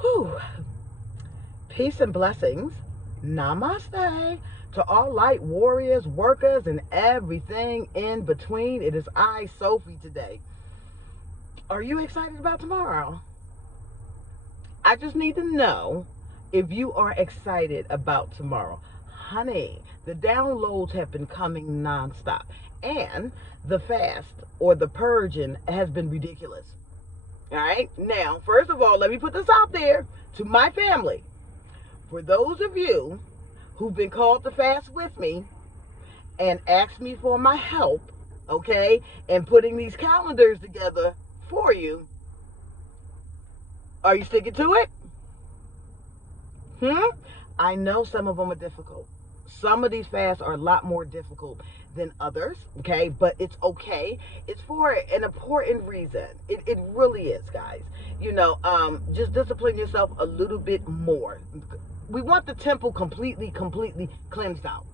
Whew. Peace and blessings. Namaste to all light warriors, workers, and everything in between. It is I, Sophie, today. Are you excited about tomorrow? I just need to know if you are excited about tomorrow. Honey, the downloads have been coming nonstop. And the fast or the purging has been ridiculous. All right. Now, first of all, let me put this out there to my family. For those of you who've been called to fast with me and asked me for my help, okay, and putting these calendars together for you, are you sticking to it? I know some of them are difficult. Some of these fasts are a lot more difficult than others, okay? But it's okay. It's for an important reason. It really is, guys. Just discipline yourself a little bit more. We want the temple completely cleansed out,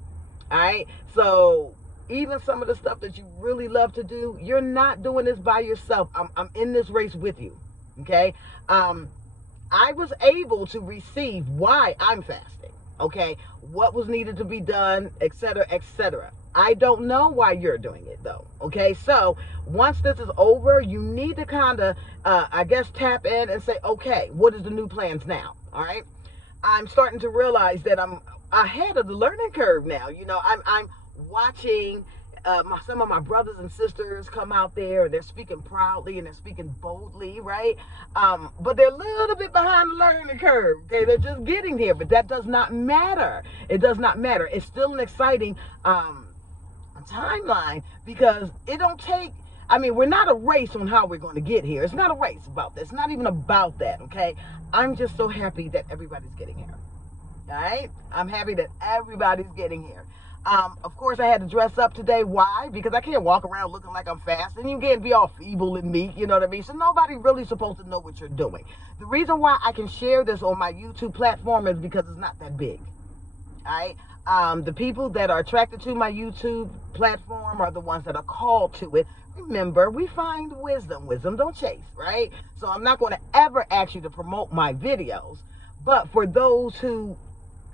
all right? So even some of the stuff that you really love to do, you're not doing this by yourself. I'm in this race with you, okay? I was able to receive why I'm fasting, okay? What was needed to be done, etc., etc. I don't know why you're doing it, though, okay? So once this is over, you need to kind of, tap in and say, okay, what is the new plans now, all right? I'm starting to realize that I'm ahead of the learning curve now. I'm watching some of my brothers and sisters come out there, and they're speaking proudly and they're speaking boldly, right? But they're a little bit behind the learning curve. Okay, they're just getting here, but that does not matter. It does not matter. It's still an exciting timeline because it don't take. I mean, we're not a race on how we're going to get here. It's not a race about this. It's not even about that. Okay, I'm just so happy that everybody's getting here. All right, I'm happy that everybody's getting here. Of course, I had to dress up today. Why? Because I can't walk around looking like I'm fast, and you can't be all feeble and meek, you know what I mean? So nobody really supposed to know what you're doing. The reason why I can share this on my YouTube platform is because it's not that big. All right? The people that are attracted to my YouTube platform are the ones that are called to it. Remember, we find wisdom. Wisdom don't chase, right? So I'm not going to ever ask you to promote my videos. But for those who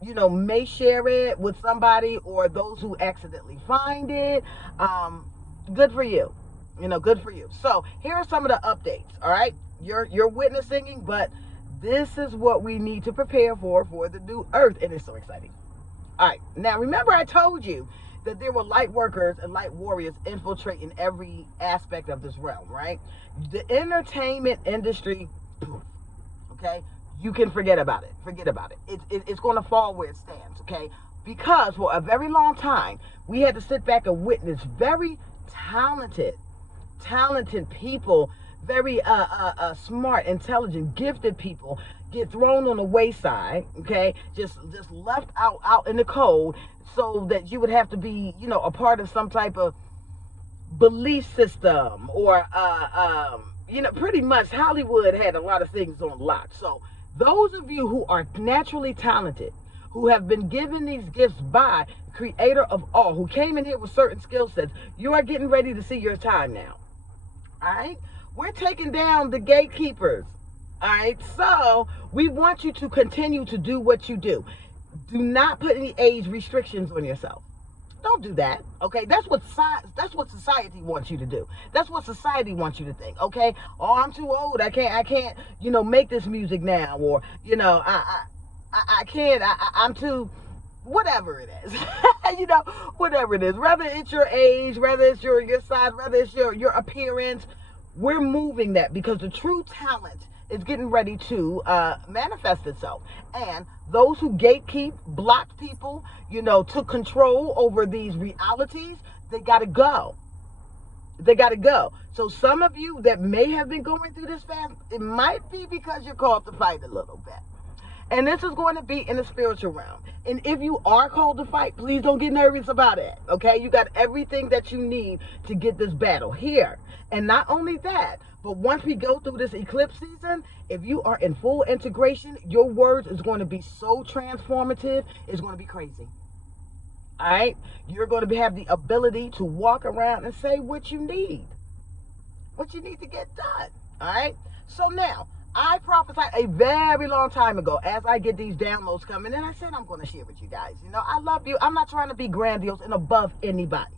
may share it with somebody, or those who accidentally find it, good for you. Good for you. So here are some of the updates. All right, you're witnessing, but this is what we need to prepare for the new earth, and it's so exciting. All right, now remember I told you that there were light workers and light warriors infiltrating every aspect of this realm, right? The entertainment industry, okay, you can forget about it. Forget about it. It's going to fall where it stands, okay? Because for a very long time, we had to sit back and witness very talented people, very smart, intelligent, gifted people get thrown on the wayside, okay? Just left out in the cold, so that you would have to be, a part of some type of belief system, or pretty much Hollywood had a lot of things on lock. So those of you who are naturally talented, who have been given these gifts by the creator of all, who came in here with certain skill sets, you are getting ready to see your time now. All right? We're taking down the gatekeepers. All right? So we want you to continue to do what you do. Do not put any age restrictions on yourself. Don't do that, okay? That's what society wants you to do. That's what society wants you to think, okay? Oh, I'm too old. I can't, make this music now, or I can't. I'm too, whatever it is, whatever it is. Whether it's your age, whether it's your size, whether it's your appearance, we're moving that because the true talent is getting ready to manifest itself. And those who gatekeep, block people, took control over these realities, they got to go. They got to go. So some of you that may have been going through this fast, it might be because you're called to fight a little bit. And this is going to be in the spiritual realm. And if you are called to fight, please don't get nervous about it, okay? You got everything that you need to get this battle here. And not only that, but once we go through this eclipse season, if you are in full integration, your words is going to be so transformative, it's going to be crazy. All right? You're going to have the ability to walk around and say what you need to get done. All right? So now, I prophesied a very long time ago as I get these downloads coming, and I said I'm going to share with you guys. You know, I love you. I'm not trying to be grandiose and above anybody.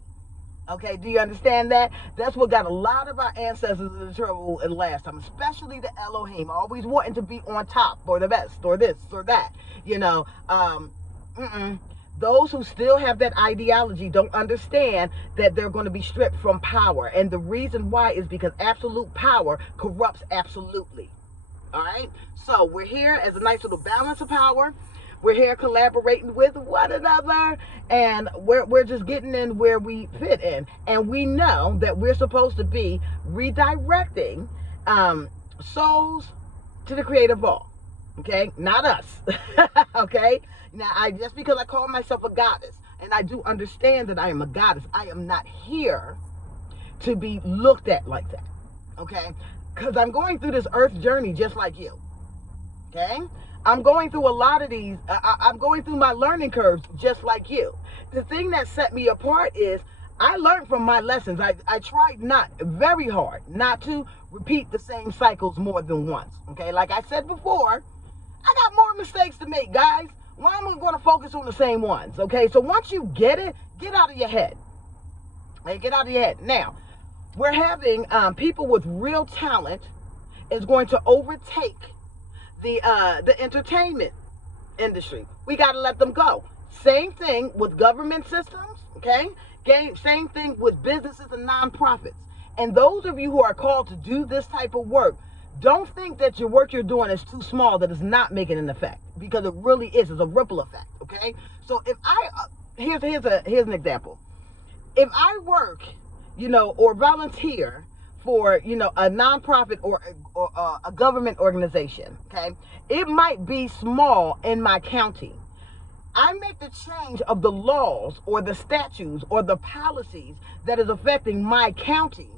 Okay, do you understand that? That's what got a lot of our ancestors into trouble in the last time, especially the Elohim, always wanting to be on top or the best or this or that. You know, those who still have that ideology don't understand that they're going to be stripped from power. And the reason why is because absolute power corrupts absolutely. All right, so we're here as a nice little balance of power. We're here collaborating with one another, and we're just getting in where we fit in. And we know that we're supposed to be redirecting souls to the creative ball. Okay, not us. Okay, now just because I call myself a goddess, and I do understand that I am a goddess, I am not here to be looked at like that. Okay, because I'm going through this earth journey just like you. Okay, I'm going through a lot of these. I'm going through my learning curves just like you. The thing that set me apart is I learned from my lessons. I tried very hard not to repeat the same cycles more than once. Okay, like I said before, I got more mistakes to make, guys. Why am I going to focus on the same ones? Okay, so once you get it, get out of your head. Okay, get out of your head. Now, we're having people with real talent is going to overtake the entertainment industry. We got to let them go. Same thing with government systems, okay? Same thing with businesses and nonprofits. And those of you who are called to do this type of work, don't think that your work you're doing is too small, that it's not making an effect, because it really is. It's a ripple effect, okay? So if I here's an example. If I work, you know, or volunteer for, you know, a nonprofit or a government organization, okay? It might be small in my county. I make the change of the laws or the statutes or the policies that is affecting my county.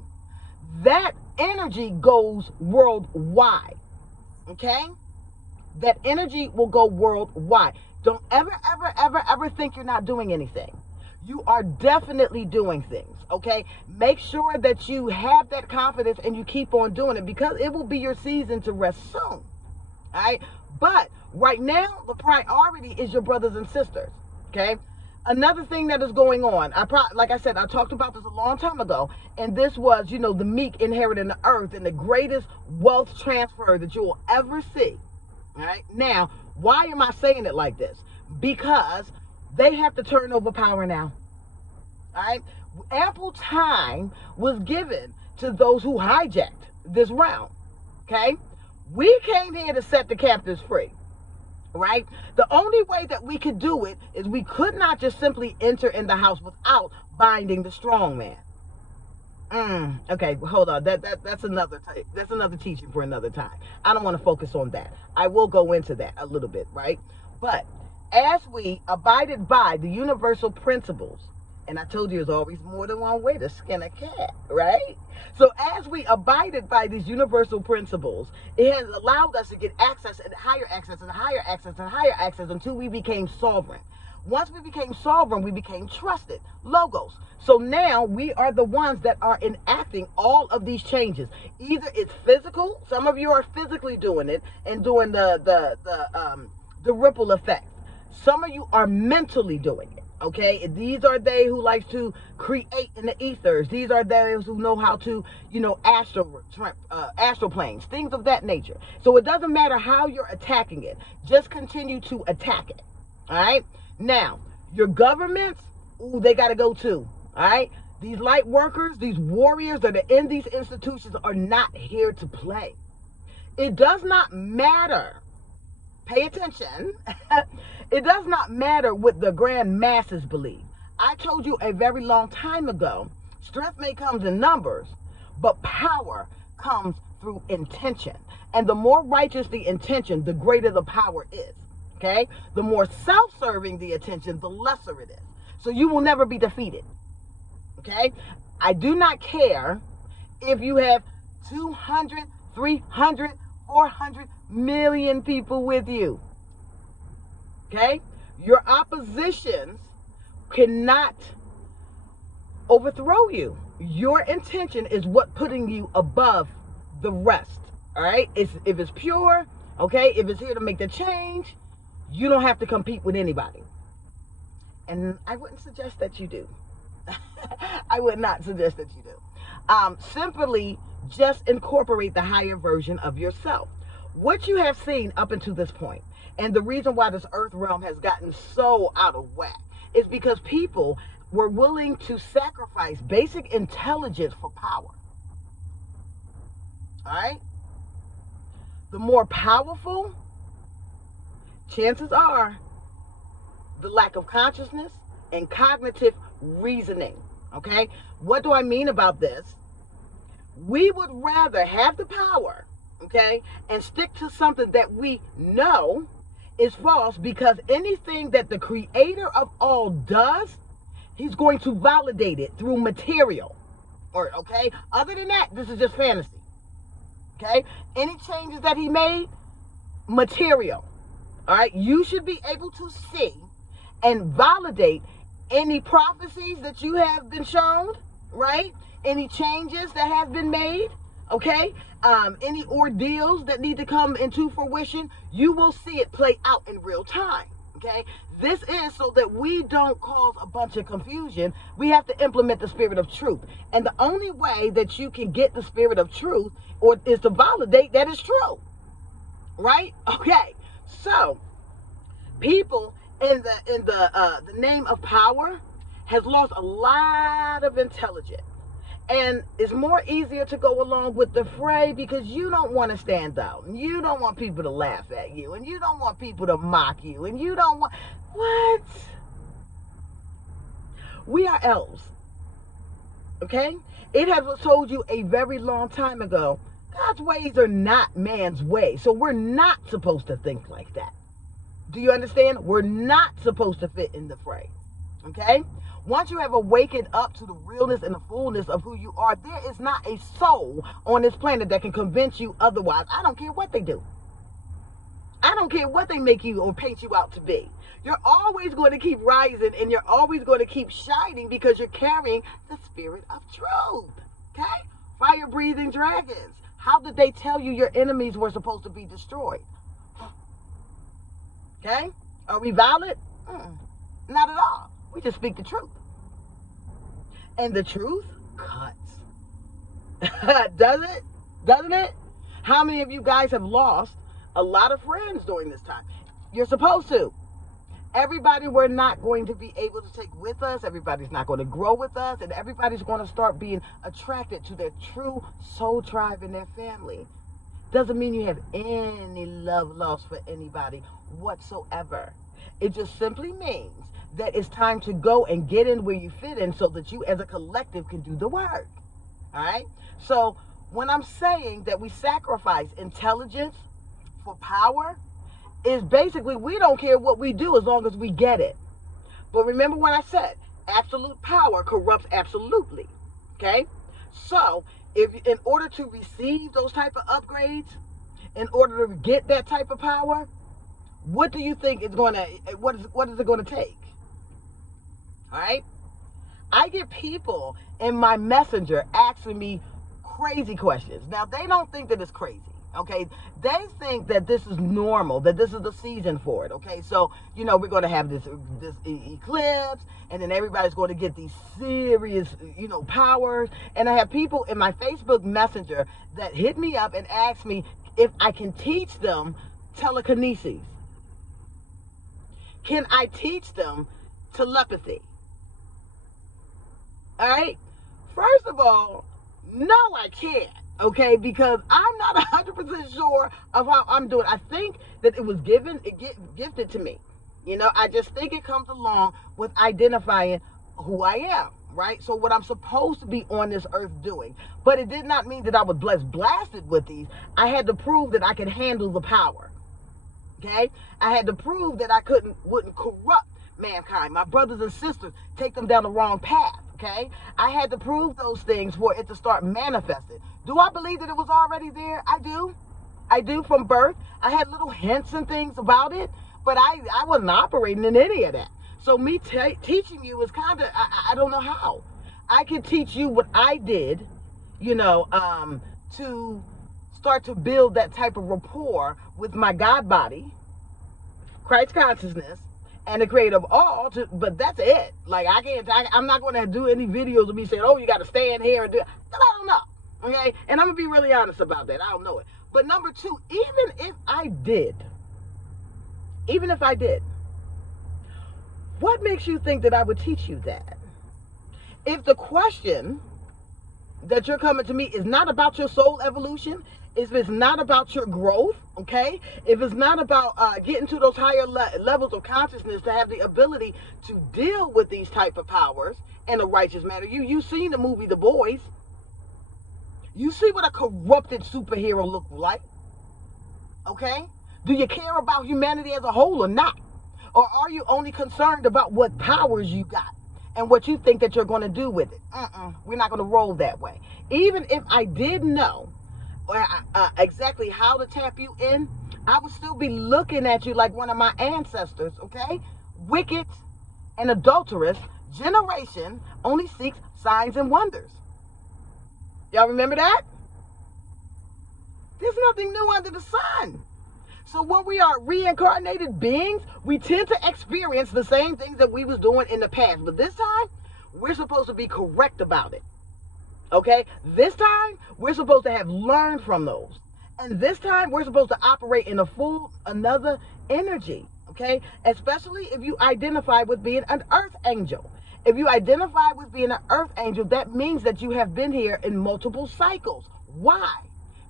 That energy goes worldwide, okay? That energy will go worldwide. Don't ever think you're not doing anything. You are definitely doing things, okay? Make sure that you have that confidence and you keep on doing it, because it will be your season to rest soon, all right? But right now, the priority is your brothers and sisters, okay? Another thing that is going on, like I said, I talked about this a long time ago, and this was, you know, the meek inheriting the earth and the greatest wealth transfer that you will ever see, all right? Now, why am I saying it like this? Because they have to turn over power now. All right? Ample time was given to those who hijacked this round. Okay? We came here to set the captives free. Right? The only way that we could do it is we could not just simply enter in the house without binding the strong man. Okay, hold on. That's another teaching for another time. I don't want to focus on that. I will go into that a little bit, right? But as we abided by the universal principles, and I told you there's always more than one way to skin a cat, right? So as we abided by these universal principles, it has allowed us to get access and higher access and higher access and higher access until we became sovereign. Once we became sovereign, we became trusted. Logos. So now we are the ones that are enacting all of these changes. Either it's physical, some of you are physically doing it and doing the ripple effect. Some of you are mentally doing it. Okay, these are they who like to create in the ethers. These are those who know how to, you know, astral planes, things of that nature. So it doesn't matter how you're attacking it. Just continue to attack it. All right. Now, your governments, ooh, they got to go too. All right. These light workers, these warriors that are in these institutions are not here to play. It does not matter. Pay attention. It does not matter what the grand masses believe. I told you a very long time ago, strength may come in numbers, but power comes through intention. And the more righteous the intention, the greater the power is. Okay? The more self-serving the intention, the lesser it is. So you will never be defeated. Okay? I do not care if you have 200, 300, 400 million people with you. Okay? Your oppositions cannot overthrow you. Your intention is what putting you above the rest. All right? If it's pure, okay, if it's here to make the change, you don't have to compete with anybody. And I wouldn't suggest that you do. I would not suggest that you do. Simply just incorporate the higher version of yourself. What you have seen up until this point, and the reason why this earth realm has gotten so out of whack, is because people were willing to sacrifice basic intelligence for power. All right? The more powerful, chances are, the lack of consciousness and cognitive reasoning. Okay? What do I mean about this? We would rather have the power, okay, and stick to something that we know is false, because anything that the creator of all does, he's going to validate it through material. Or, okay? Other than that, this is just fantasy. Okay? Any changes that he made, material. All right? You should be able to see and validate any prophecies that you have been shown, right? Any changes that have been made, okay? Any ordeals that need to come into fruition, you will see it play out in real time, okay? This is so that we don't cause a bunch of confusion. We have to implement the spirit of truth. And the only way that you can get the spirit of truth is to validate that it's true, right? Okay, so people in the name of power has lost a lot of intelligence. And it's more easier to go along with the fray because you don't want to stand out. And you don't want people to laugh at you. And you don't want people to mock you. And you don't want... What? We are elves. Okay? It has told you a very long time ago, God's ways are not man's ways. So we're not supposed to think like that. Do you understand? We're not supposed to fit in the fray. Okay? Once you have awakened up to the realness and the fullness of who you are, there is not a soul on this planet that can convince you otherwise. I don't care what they do. I don't care what they make you or paint you out to be. You're always going to keep rising and you're always going to keep shining because you're carrying the spirit of truth. Okay? Fire-breathing dragons. How did they tell you your enemies were supposed to be destroyed? Okay? Are we valid? Not at all. We just speak the truth. And the truth cuts. Does it? Doesn't it? How many of you guys have lost a lot of friends during this time? You're supposed to. Everybody we're not going to be able to take with us. Everybody's not going to grow with us. And everybody's going to start being attracted to their true soul tribe and their family. Doesn't mean you have any love lost for anybody whatsoever. It just simply means that it's time to go and get in where you fit in so that you as a collective can do the work. All right? So when I'm saying that we sacrifice intelligence for power, is basically we don't care what we do as long as we get it. But remember what I said, absolute power corrupts absolutely. Okay? So if in order to receive those type of upgrades, in order to get that type of power, what do you think it's going to, what is it going to take? All right? I get people in my messenger asking me crazy questions. Now, they don't think that it's crazy, okay? They think that this is normal, that this is the season for it, okay? So, you know, we're going to have this eclipse, and then everybody's going to get these serious, you know, powers. And I have people in my Facebook messenger that hit me up and ask me if I can teach them telekinesis. Can I teach them telepathy? All right? First of all, no, I can't, okay? Because I'm not 100% sure of how I'm doing. I think that it was gifted to me. You know, I just think it comes along with identifying who I am, right? So what I'm supposed to be on this earth doing. But it did not mean that I was blasted with these. I had to prove that I could handle the power, okay? I had to prove that I wouldn't corrupt mankind, my brothers and sisters, take them down the wrong path, okay? I had to prove those things for it to start manifesting. Do I believe that it was already there? I do. I do from birth. I had little hints and things about it, but I wasn't operating in any of that. So me teaching you is kind of, I don't know how. I can teach you what I did, you know, to start to build that type of rapport with my God body, Christ consciousness, and the creator of all, but that's it. Like, I'm not going to do any videos of me saying, oh, you got to stand here and do it. I don't know. Okay? And I'm going to be really honest about that. I don't know it. But number two, even if I did, what makes you think that I would teach you that? If the question that you're coming to me is not about your soul evolution, if it's not about your growth, okay, if it's not about getting to those higher levels of consciousness to have the ability to deal with these type of powers in a righteous manner. You've seen the movie The Boys. You see what a corrupted superhero looks like, okay? Do you care about humanity as a whole or not? Or are you only concerned about what powers you got and what you think that you're going to do with it? We're not going to roll that way. Even if I did know exactly how to tap you in, I would still be looking at you like one of my ancestors, okay? Wicked and adulterous generation only seeks signs and wonders. Y'all remember that? There's nothing new under the sun. So when we are reincarnated beings, we tend to experience the same things that we was doing in the past. But this time, we're supposed to be correct about it. Okay? This time, we're supposed to have learned from those. And this time, we're supposed to operate in another energy. Okay? Especially if you identify with being an earth angel. If you identify with being an earth angel, that means that you have been here in multiple cycles. Why?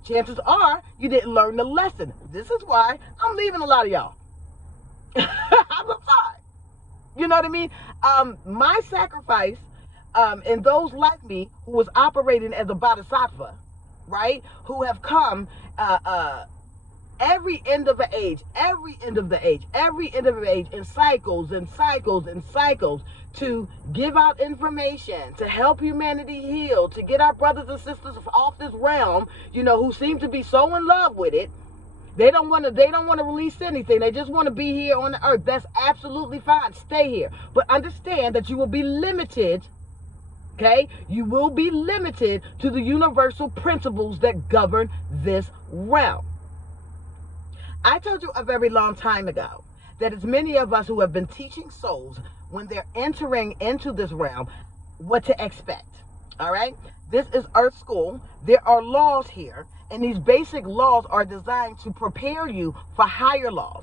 Chances are you didn't learn the lesson. This is why I'm leaving a lot of y'all. I'm sorry. You know what I mean? My sacrifice, and those like me who was operating as a bodhisattva, right? Who have come every end of the age, in cycles and cycles and cycles, to give out information, to help humanity heal, to get our brothers and sisters off this realm, who seem to be so in love with it. They don't want to release anything. They just want to be here on the earth. That's absolutely fine. Stay here. But understand that you will be limited, okay? You will be limited to the universal principles that govern this realm. I told you a very long time ago that it's many of us who have been teaching souls when they're entering into this realm what to expect. All right? This is Earth School. There are laws here, and these basic laws are designed to prepare you for higher laws,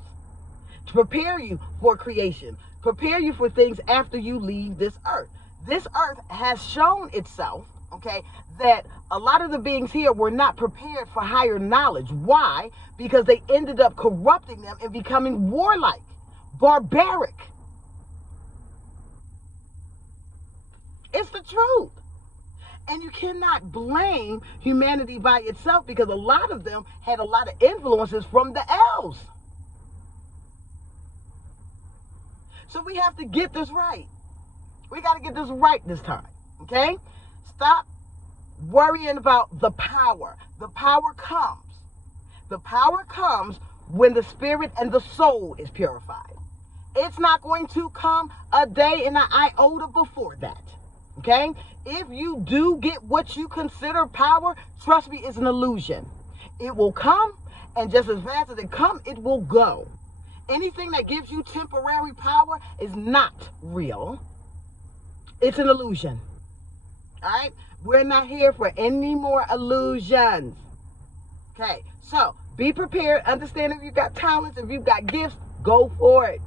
to prepare you for creation, prepare you for things after you leave this earth. This earth has shown itself, okay, that a lot of the beings here were not prepared for higher knowledge. Why? Because they ended up corrupting them and becoming warlike, barbaric. It's the truth. And you cannot blame humanity by itself, because a lot of them had a lot of influences from the elves. So we have to get this right. We got to get this right this time, okay? Stop worrying about the power. The power comes. The power comes when the spirit and the soul is purified. It's not going to come a day and an iota before that. Okay? If you do get what you consider power, trust me, it's an illusion. It will come, and just as fast as it comes, it will go. Anything that gives you temporary power is not real. It's an illusion. All right? We're not here for any more illusions. Okay? So, be prepared. Understand if you've got talents, if you've got gifts, go for it.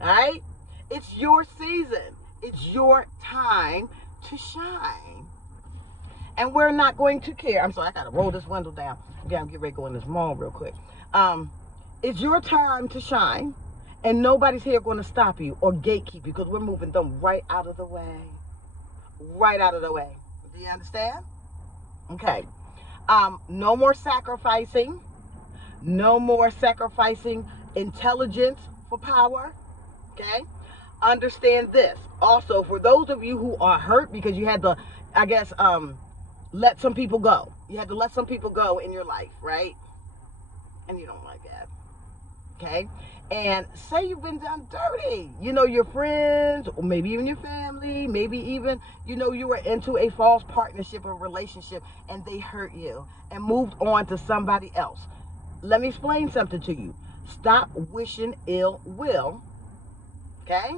All right? It's your season. It's your time to shine. And we're not going to care. I'm sorry, I got to roll this window down. Okay, I'm getting ready to go in this mall real quick. It's your time to shine. And nobody's here going to stop you or gatekeep you, because we're moving them right out of the way. Right out of the way. Do you understand? Okay. No more sacrificing. No more sacrificing intelligence for power. Okay? Understand this. Also, for those of you who are hurt because you had to, I guess, let some people go. You had to let some people go in your life, right? And you don't like that. okay? And say you've been done dirty. You know, your friends, or maybe even your family, maybe even, you know, you were into a false partnership or relationship and they hurt you and moved on to somebody else. Let me explain something to you. Stop wishing ill will, okay?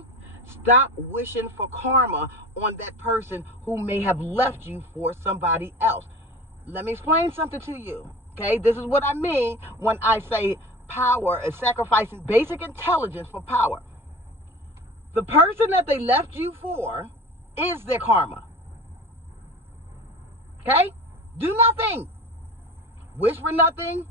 Stop wishing for karma on that person who may have left you for somebody else. Let me explain something to you, okay? This is what I mean when I say power is sacrificing basic intelligence for power. The person that they left you for is their karma, okay? Do nothing. Wish for nothing.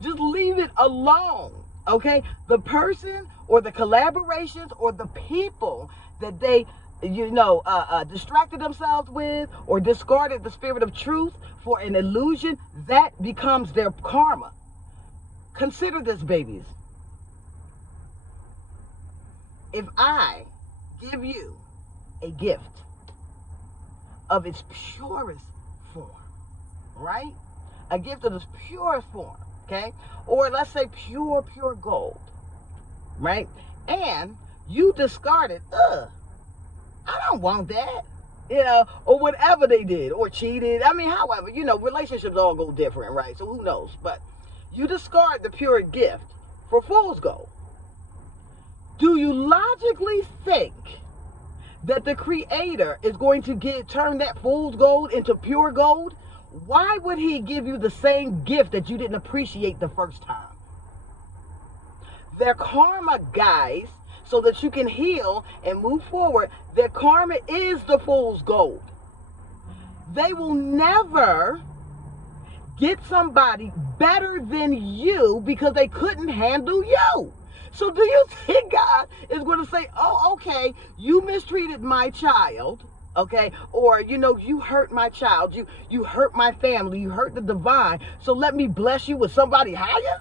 Just leave it alone, okay? The person or the collaborations or the people that they, distracted themselves with or discarded the spirit of truth for an illusion, that becomes their karma. Consider this, babies. If I give you a gift of its purest form, right? A gift of its purest form, okay? Or let's say pure gold, right? And you discarded, I don't want that, or whatever they did, or cheated. I mean, however, relationships all go different, right? So who knows? But you discard the pure gift for fool's gold. Do you logically think that the Creator is going to turn that fool's gold into pure gold? Why would He give you the same gift that you didn't appreciate the first time? Their karma, guys, so that you can heal and move forward, their karma is the fool's gold. They will never get somebody better than you because they couldn't handle you. So do you think God is going to say, oh, okay, you mistreated my child, okay, or, you hurt my child, you hurt my family, you hurt the divine, so let me bless you with somebody higher?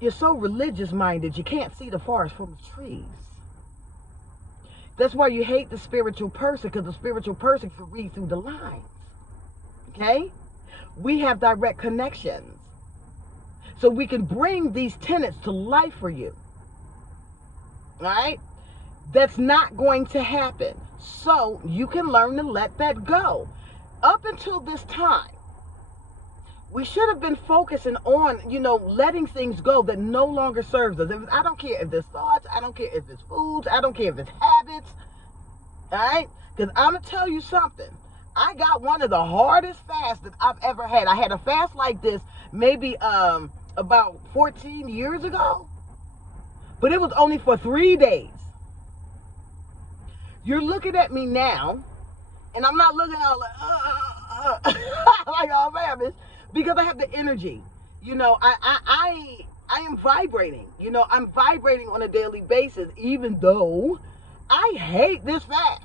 You're so religious-minded, you can't see the forest from the trees. That's why you hate the spiritual person, because the spiritual person can read through the lines, okay? We have direct connections. So we can bring these tenets to life for you, all right? That's not going to happen. So you can learn to let that go. Up until this time, we should have been focusing on, letting things go that no longer serves us. I don't care if it's thoughts, I don't care if it's foods, I don't care if it's habits, all right? Because I'm going to tell you something. I got one of the hardest fasts that I've ever had. I had a fast like this maybe about 14 years ago, but it was only for 3 days. You're looking at me now, and I'm not looking all like, like all famished, because I have the energy. I am vibrating. I'm vibrating on a daily basis, even though I hate this fast.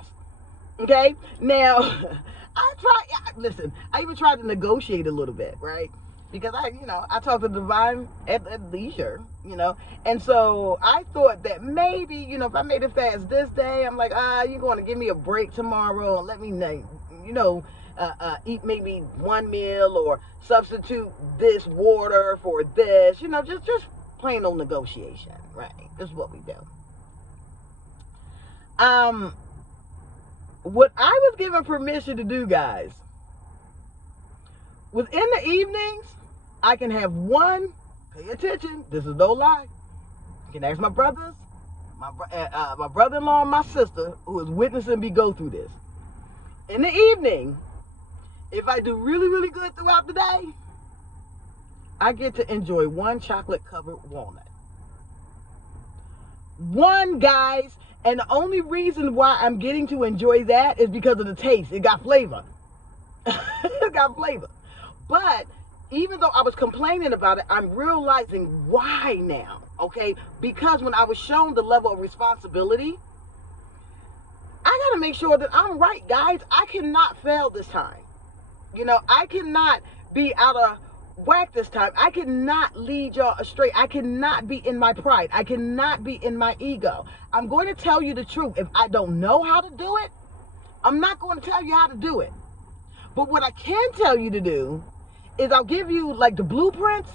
Okay? Now, I even tried to negotiate a little bit, right? Because I talk to the divine at leisure, and so I thought that maybe, if I made a fast this day, I'm like, you're going to give me a break tomorrow and let me, eat maybe one meal or substitute this water for this, just plain old negotiation, right? This is what we do. What I was given permission to do, guys, was in the evenings, I can have one, pay attention, this is no lie. You can ask my brothers, my brother-in-law and my sister, who is witnessing me go through this. In the evening, if I do really, really good throughout the day, I get to enjoy one chocolate-covered walnut. One, guys, and the only reason why I'm getting to enjoy that is because of the taste. It got flavor. It got flavor. But even though I was complaining about it, I'm realizing why now, okay? Because when I was shown the level of responsibility, I got to make sure that I'm right, guys. I cannot fail this time. I cannot be out of whack this time. I cannot lead y'all astray. I cannot be in my pride. I cannot be in my ego. I'm going to tell you the truth. If I don't know how to do it, I'm not going to tell you how to do it. But what I can tell you to do is I'll give you like the blueprints.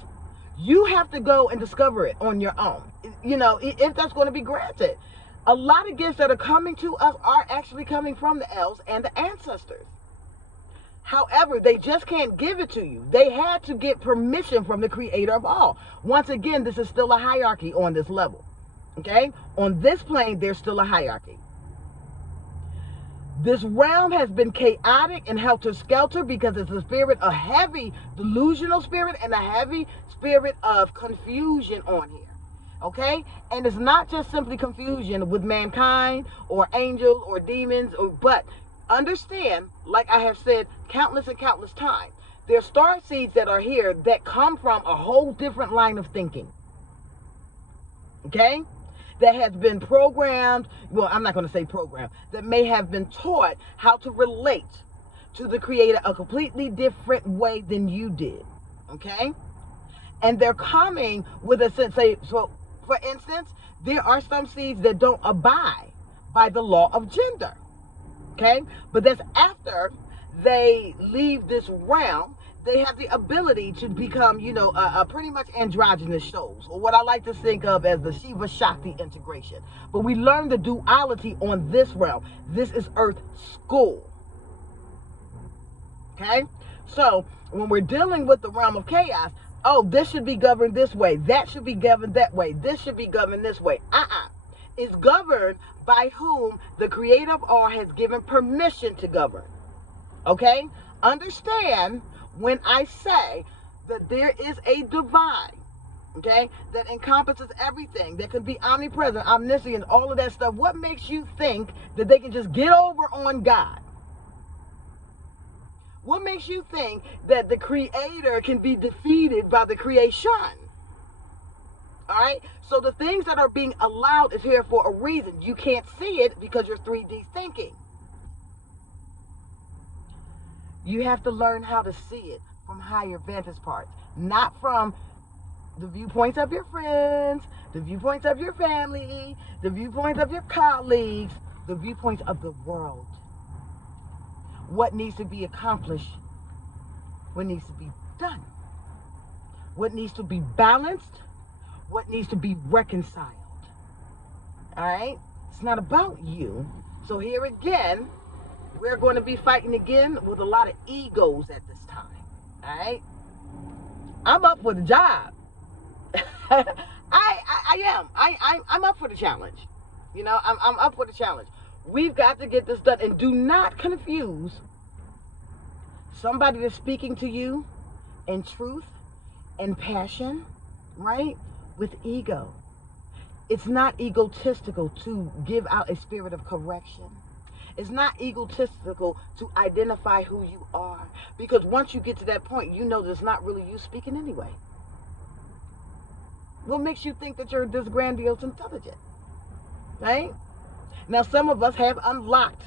You have to go and discover it on your own, if that's going to be granted. A lot of gifts that are coming to us are actually coming from the elves and the ancestors. However, they just can't give it to you. They had to get permission from the creator of all. Once again, this is still a hierarchy on this level. Okay? On this plane, there's still a hierarchy. This realm has been chaotic and helter-skelter because it's a heavy delusional spirit and a heavy spirit of confusion on here. Okay? And it's not just simply confusion with mankind or angels or demons, but understand, like I have said countless and countless times, there's star seeds that are here that come from a whole different line of thinking. Okay? That has been programmed, well, I'm not going to say programmed, that may have been taught how to relate to the creator a completely different way than you did. Okay? And they're coming with a sense, so for instance, there are some seeds that don't abide by the law of gender. Okay? But that's after they leave this realm. They have the ability to become, a pretty much androgynous souls, or what I like to think of as the Shiva Shakti integration. But we learn the duality on this realm. This is Earth school. Okay? So when we're dealing with the realm of chaos, this should be governed this way. That should be governed that way. This should be governed this way. It's governed by whom the creator of all has given permission to govern. Okay? Understand when I say that there is a divine, okay, that encompasses everything, that can be omnipresent, omniscient, all of that stuff. What makes you think that they can just get over on God? What makes you think that the creator can be defeated by the creation? All right? So the things that are being allowed is here for a reason. You can't see it because you're 3D thinking. You have to learn how to see it from higher vantage parts, not from the viewpoints of your friends, the viewpoints of your family, the viewpoints of your colleagues, the viewpoints of the world. What needs to be accomplished, what needs to be done, what needs to be balanced, what needs to be reconciled. All right? It's not about you. So here again, we're going to be fighting again with a lot of egos at this time. All right? I'm up for the job. I am. I'm up for the challenge. I'm up for the challenge. We've got to get this done. And do not confuse somebody that's speaking to you in truth and passion, right, with ego. It's not egotistical to give out a spirit of correction. It's not egotistical to identify who you are. Because once you get to that point, you know that's not really you speaking anyway. What makes you think that you're this grandiose intelligent? Right? Now, some of us have unlocked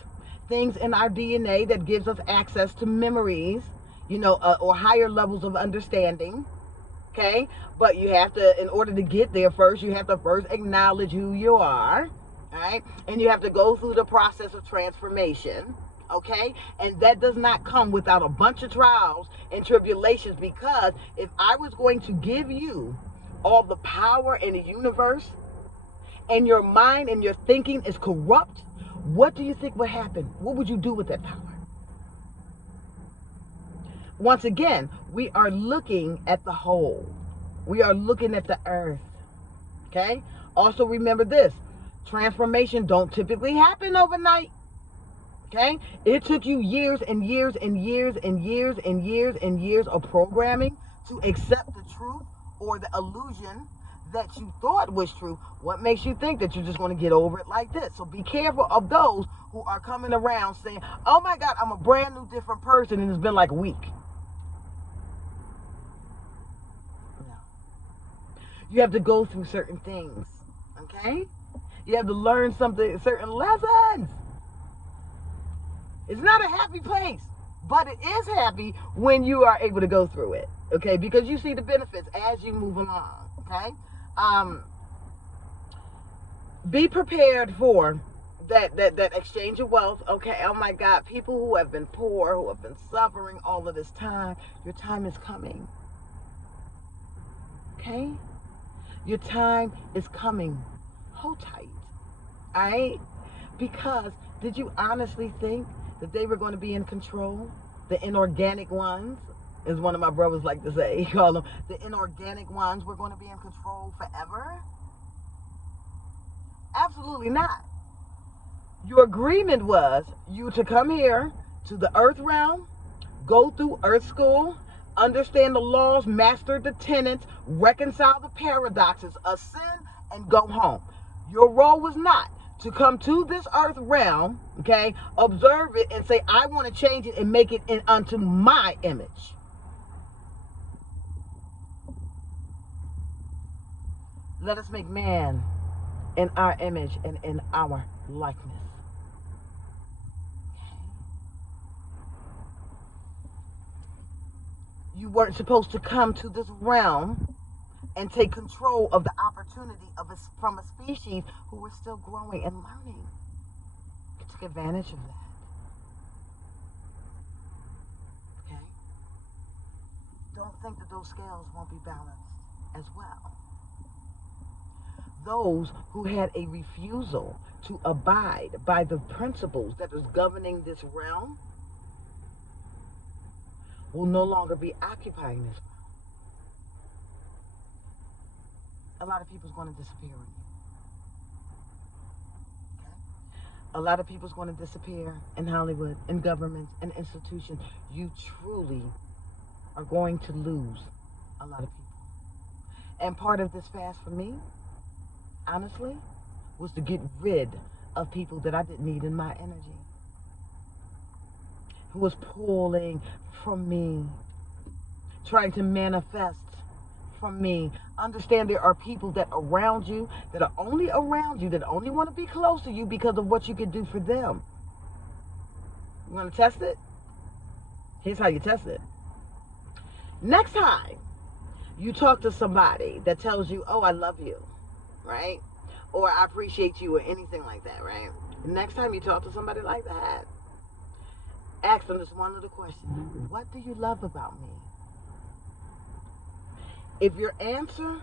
things in our DNA that gives us access to memories, or higher levels of understanding. Okay? But you have to, in order to get there first, you have to first acknowledge who you are. All right? And you have to go through the process of transformation. Okay? And that does not come without a bunch of trials and tribulations, because if I was going to give you all the power in the universe and your mind and your thinking is corrupt, what do you think would happen? What would you do with that power? Once again, we are looking at the whole. We are looking at the earth. Okay? Also remember this. Transformation don't typically happen overnight. Okay? It took you years and years and years and years and years and years of programming to accept the truth or the illusion that you thought was true. What makes you think that you're just going to get over it like this? So be careful of those who are coming around saying, oh my God, I'm a brand new different person, and it's been like a week. No. You have to go through certain things. Okay? You have to learn certain lessons. It's not a happy place, but it is happy when you are able to go through it. Okay? Because you see the benefits as you move along. Okay? Be prepared for that exchange of wealth. Okay, oh my God, people who have been poor, who have been suffering all of this time, your time is coming. Okay, your time is coming. Hold tight. All right, because did you honestly think that they were going to be in control? The inorganic ones, as one of my brothers like to say, he called them the inorganic ones, were going to be in control forever? Absolutely not. Your agreement was you to come here to the earth realm, go through earth school, understand the laws, master the tenets, reconcile the paradoxes, ascend, and go home. Your role was not to come to this earth realm, okay, observe it and say, I want to change it and make it unto my image. Let us make man in our image and in our likeness. You weren't supposed to come to this realm and take control of the opportunity from a species who were still growing and learning. You took advantage of that. Okay? Don't think that those scales won't be balanced as well. Those who had a refusal to abide by the principles that is governing this realm will no longer be occupying this realm. A lot of people's going to disappear on you. Okay? A lot of people's going to disappear in Hollywood, in governments, in institutions. You truly are going to lose a lot of people. And part of this fast for me, honestly, was to get rid of people that I didn't need in my energy, who was pulling from me, trying to manifest from me. Understand there are people that around you, that are only around you, that only want to be close to you because of what you can do for them. You want to test it? Here's how you test it. Next time you talk to somebody that tells you, oh, I love you, right? Or I appreciate you, or anything like that, right? Next time you talk to somebody like that, ask them this one little question. What do you love about me? If your answer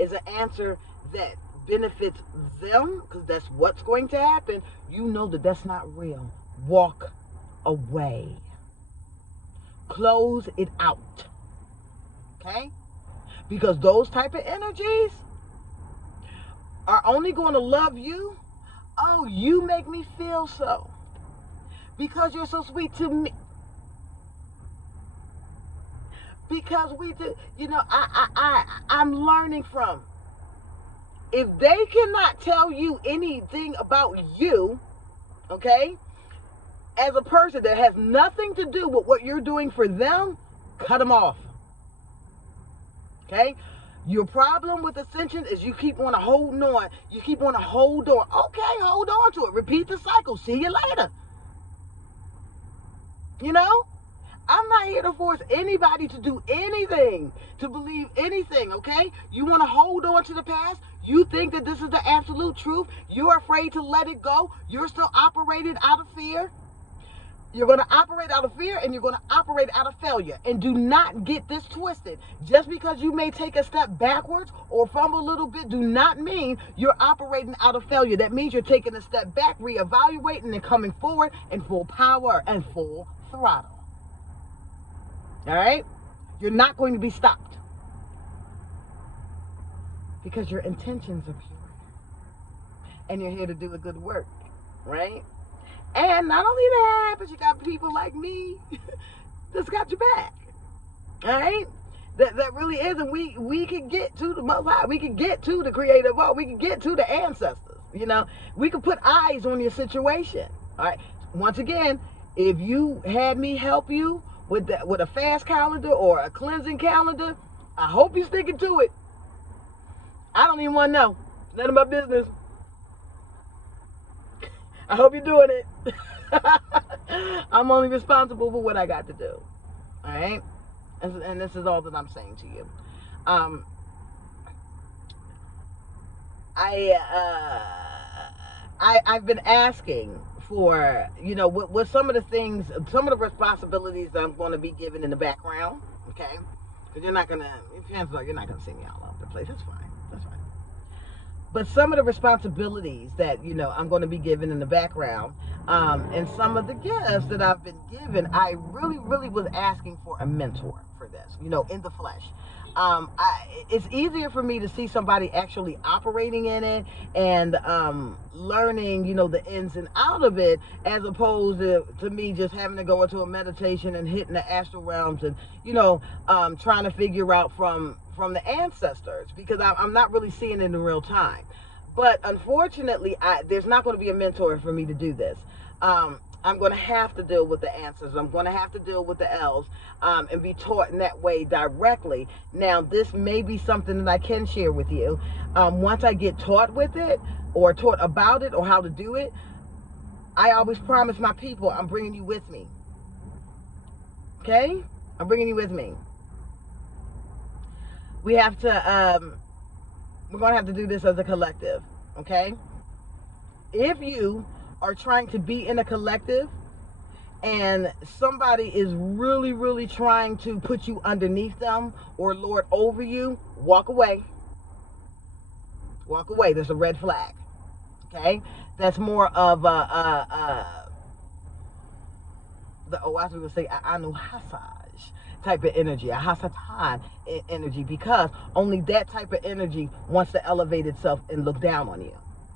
is an answer that benefits them, because that's what's going to happen, you know that that's not real. Walk away. Close it out. Okay? Because those type of energies are only going to love you. Oh, you make me feel so. Because you're so sweet to me. Because we do, I'm learning from. If they cannot tell you anything about you, okay, as a person that has nothing to do with what you're doing for them, cut them off. Okay? Your problem with ascension is you keep on holding on. You keep on hold on. Okay, hold on to it. Repeat the cycle. See you later. You know? I'm not here to force anybody to do anything, to believe anything, okay? You want to hold on to the past? You think that this is the absolute truth? You're afraid to let it go? You're still operating out of fear? You're going to operate out of fear, and you're going to operate out of failure. And do not get this twisted. Just because you may take a step backwards or fumble a little bit do not mean you're operating out of failure. That means you're taking a step back, reevaluating, and coming forward in full power and full throttle. All right? You're not going to be stopped. Because your intentions are pure. And you're here to do a good work. Right? And not only that, but you got people like me that's got your back. All right? That really is. And we can get to the Most High. We can get to the Creator of all. We can get to the ancestors. You know? We can put eyes on your situation. All right? Once again, if you had me help you with a fast calendar or a cleansing calendar, I hope you're sticking to it. I don't even want to know. It's none of my business. I hope you're doing it. I'm only responsible for what I got to do. All right? And this is all that I'm saying to you. I've been asking for, what some of the things, some of the responsibilities that I'm going to be given in the background, okay? Because chances are you're not going to see me all over the place. That's fine. That's fine. But some of the responsibilities that, I'm going to be given in the background, and some of the gifts that I've been given, I really, really was asking for a mentor for this, in the flesh. It's easier for me to see somebody actually operating in it and learning, the ins and out of it, as opposed to me just having to go into a meditation and hitting the astral realms and, trying to figure out from the ancestors, because I'm not really seeing it in real time. But unfortunately, there's not going to be a mentor for me to do this. I'm going to have to deal with the answers. I'm going to have to deal with the elves, and be taught in that way directly. Now, this may be something that I can share with you. Once I get taught with it, or taught about it, or how to do it, I always promise my people, I'm bringing you with me. Okay? I'm bringing you with me. We have to, we're going to have to do this as a collective. Okay? If you are trying to be in a collective and somebody is really, really trying to put you underneath them or lord over you, walk away. Walk away. There's a red flag. Okay? That's more of I was going to say anu hasaj type of energy, a hasatan energy, because only that type of energy wants to elevate itself and look down on you.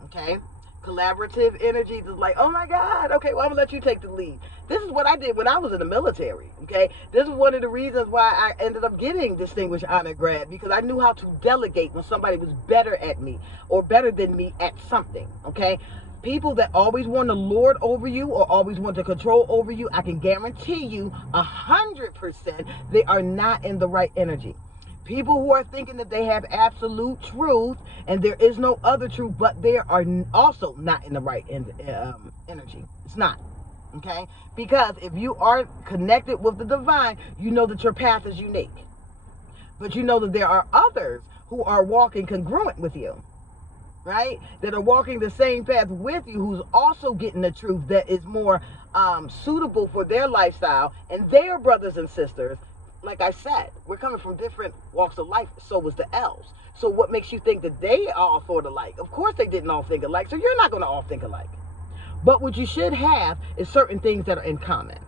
Okay? Collaborative energy is like, oh my God, okay, well, I'm gonna let you take the lead. This is what I did when I was in the military. Okay, this is one of the reasons why I ended up getting distinguished honor grad, because I knew how to delegate when somebody was better at me or better than me at something. Okay, people that always want to lord over you or always want to control over you, I can guarantee you 100% they are not in the right energy. People who are thinking that they have absolute truth and there is no other truth, but they are also not in the right energy. It's not. Okay? Because if you are connected with the divine, you know that your path is unique. But you know that there are others who are walking congruent with you. Right? That are walking the same path with you, who's also getting the truth that is more suitable for their lifestyle and their brothers and sisters. Like I said, we're coming from different walks of life. So was the elves. So what makes you think that they all thought alike? Of course they didn't all think alike. So you're not going to all think alike. But what you should have is certain things that are in common.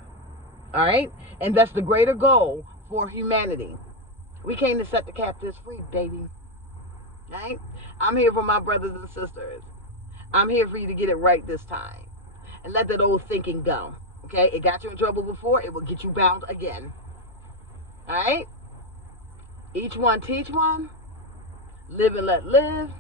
All right? And that's the greater goal for humanity. We came to set the captives free, baby. Right? I'm here for my brothers and sisters. I'm here for you to get it right this time. And let that old thinking go. Okay? It got you in trouble before. It will get you bound again. All right? Each one teach one. Live and let live.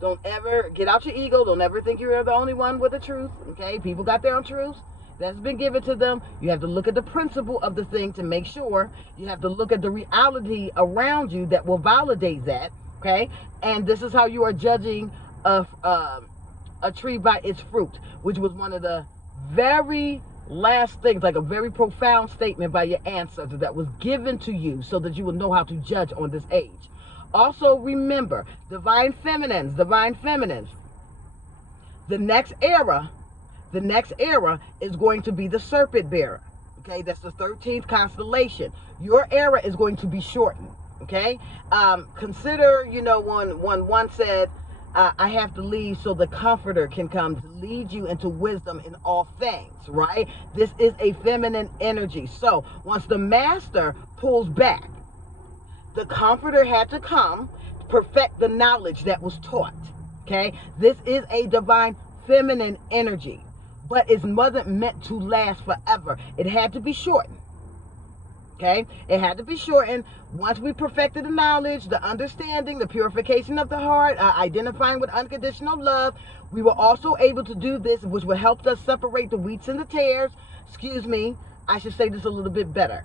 Don't ever get out your ego. Don't ever think you're the only one with the truth. Okay? People got their own truths. That's been given to them. You have to look at the principle of the thing to make sure. You have to look at the reality around you that will validate that. Okay? And this is how you are judging a tree by its fruit, which was one of the very last things, like a very profound statement by your ancestors that was given to you so that you will know how to judge on this age. Also remember, divine feminines, the next era is going to be the serpent bearer. Okay, that's the 13th constellation. Your era is going to be shortened. Okay, consider, when one said, I have to leave so the comforter can come to lead you into wisdom in all things, right? This is a feminine energy. So once the master pulls back, the comforter had to come to perfect the knowledge that was taught. Okay? This is a divine feminine energy, but it wasn't meant to last forever. It had to be shortened. Okay? It had to be shortened. Once we perfected the knowledge, the understanding, the purification of the heart, identifying with unconditional love, we were also able to do this, which will help us separate the wheats and the tares. Excuse me, I should say this a little bit better.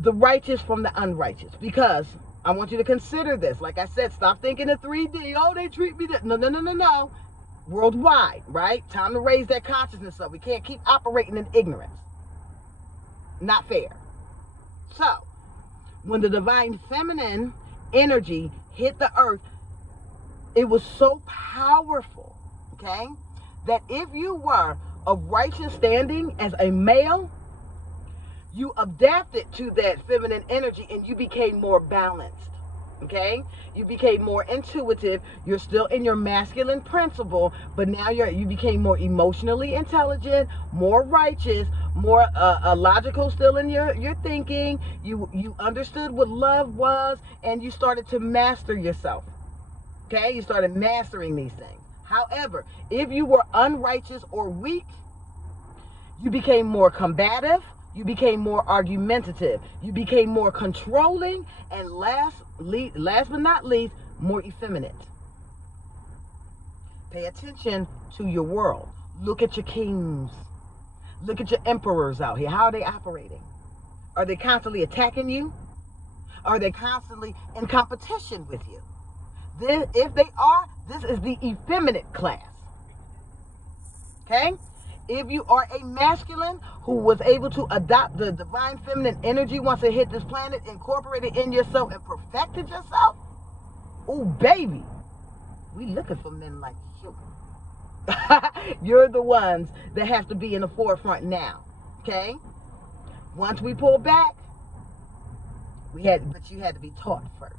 The righteous from the unrighteous. Because I want you to consider this. Like I said, stop thinking of 3D. Oh, they treat me that. No. Worldwide, right? Time to raise that consciousness up. We can't keep operating in ignorance. Not fair. So, when the divine feminine energy hit the earth, It was so powerful, okay, that if you were of righteous standing as a male, you adapted to that feminine energy and you became more balanced. Okay, you became more intuitive. You're still in your masculine principle, but now you became more emotionally intelligent, more righteous, more logical still in your thinking. You understood what love was, and you started to master yourself. Okay, you started mastering these things. However, if you were unrighteous or weak, you became more combative, you became more argumentative, you became more controlling, and last but not least, more effeminate. Pay attention to your world. Look at your kings. Look at your emperors out here. How are they operating? Are they constantly attacking you? Are they constantly in competition with you? If they are, this is the effeminate class. Okay? If you are a masculine who was able to adopt the divine feminine energy once it hit this planet, incorporate it in yourself, and perfected yourself, oh baby, we looking for men like you. You're the ones that have to be in the forefront now. Okay? Once we pull back, but you had to be taught first.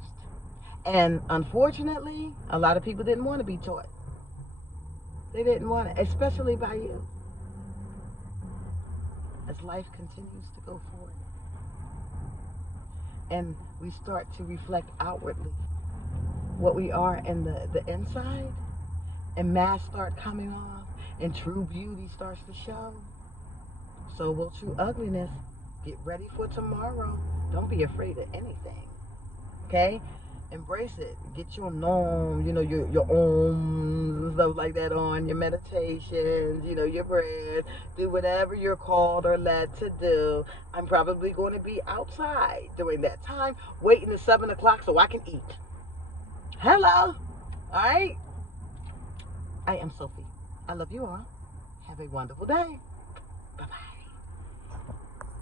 And unfortunately, a lot of people didn't want to be taught. They didn't want it, especially by you. As life continues to go forward and we start to reflect outwardly what we are in the inside, and masks start coming off and true beauty starts to show, so will true ugliness. Get ready for tomorrow. Don't be afraid of anything. Okay? Embrace it. Get your nom, your ohms and stuff like that on, your meditations, your prayers. Do whatever you're called or led to do. I'm probably going to be outside during that time, waiting till 7 o'clock so I can eat. Hello. All right? I am Sophie. I love you all. Have a wonderful day. Bye-bye.